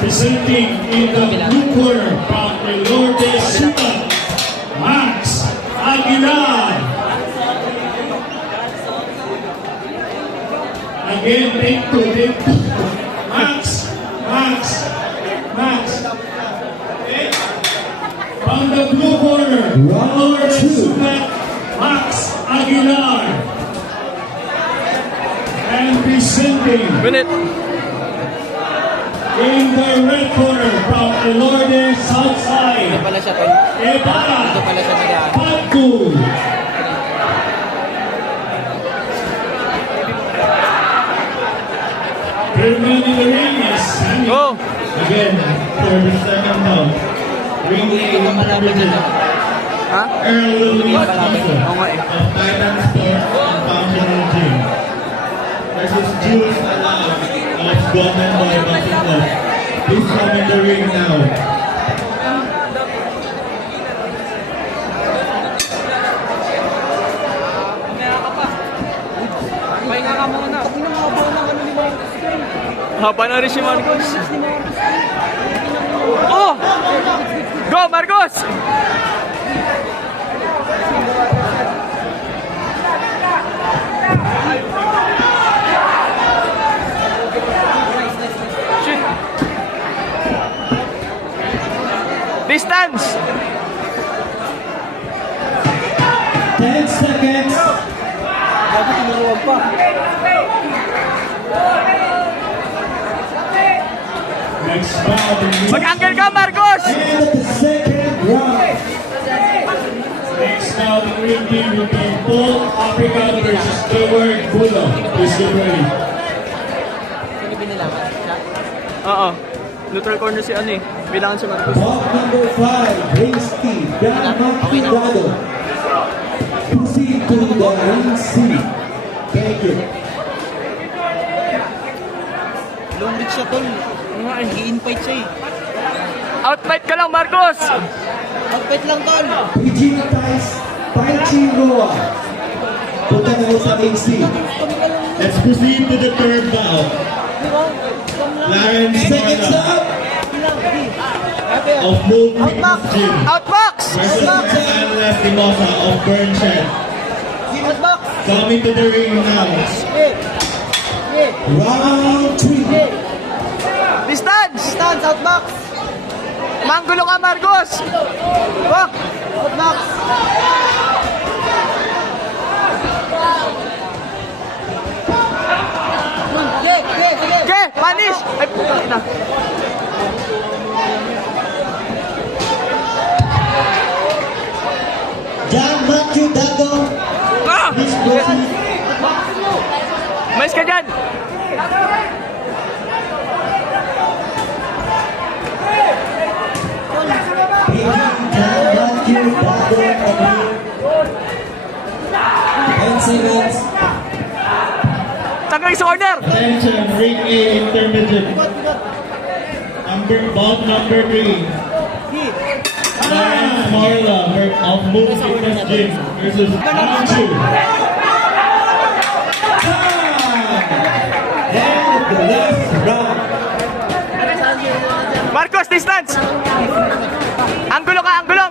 Presenting in the blue corner from the Lourdes Suta, Max Aguilar. Again, take two. Max. Okay. From the blue corner, Lourdes Suta, Max Aguilar. And presenting in the red corner from the Lourdes Southside, Ito pala siya, tol. Ebara Ito pala siya nag-aaral. Patku. Remaining in the ring is Sammy. Go! Again, for the second round. Ring Ito name kalaban nila. Ha? Earl Louis Kalaban. Sponsor Oo nga eh. of Titan Sport and Functional Gym versus Jules Alao of Golden Boy Boxing Club. Please come in the ring now. Pahinga ka muna. Haba na rin si Marcos. Oh! Go, Marcos! Shit! Distance! 10 seconds. Dapat tinuruwag pa. Next round. Mag-angle ka, Marcos! And the second round. Next round, the green team will be Paul Africa versus Edward Bulo. Please get ready. Sino binilangan? Siya? Oo. Neutral corner si ano eh. Bilangan si Marcos. Box number 5, race team, Dan Marquidado. Proceed to the ring C. Thank you. Long reach siya, tol. Nag-i-invite siya eh. Outfight ka lang, Marcos! Outfight lang, tol. PG Ties, Paichi Roa. Punta na sa ring C. Let's proceed to the third bout. Clarence Seconds Morla up. of Moon Fitness Gym Outbox! versus Ann Lastimosa of Burn Shed. Outbox! Coming to the ring now. Round 3. Distance! Distance, outbox! Manggulo ka, Marcos! Walk! Outbox! Okay, punish! Ay, puta na. Dan Marquidado. Ah! Please proceed. Mais ka dyan! Dan Marquidado. 10 seconds. Tanggal sa corner! Attention, ring A intermediate. Bout number 3. Clarence Morla of Moon Fitness Gym versus Anchu. And the last round. Marcos, distance! Anggulo ka, anggulo!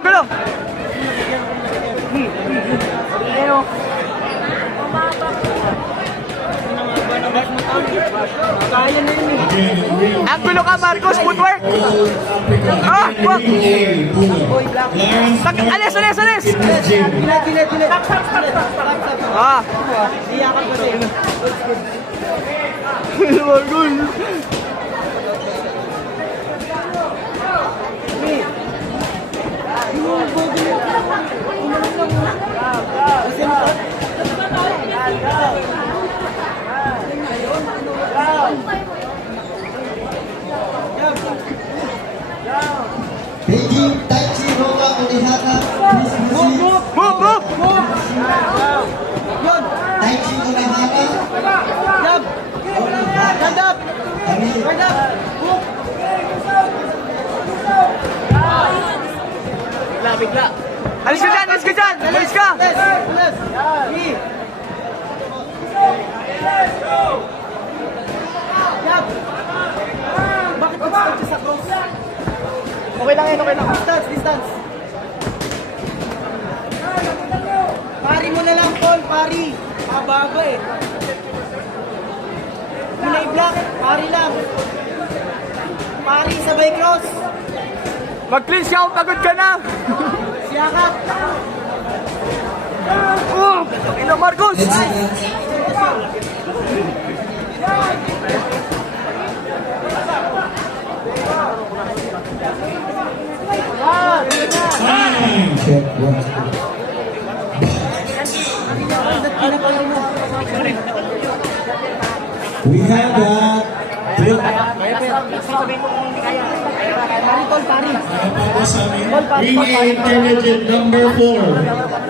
Anggulo ka, Marcos, footwork! Ah, walk! Alis! Fitness Gym. Ah! Marcos! Beijing Taichi Roa Ulihata. Please proceed. Move! Taichi Ulihata. Stand up! Bigla. Alis ka dyan! Alis ka! Bakit Okay lang yan, okay lang. Distance, distance. Pari mo na lang, Paul, pari. Mababa eh. Muna i-block, pari lang. Pari, sabay cross. Mag-clean shout, agad ka na! Siyakap. Ina Marcos! Time. Check one. We have Pari, Paul, pari. Para sa amin, Ring A Intermediate number 4.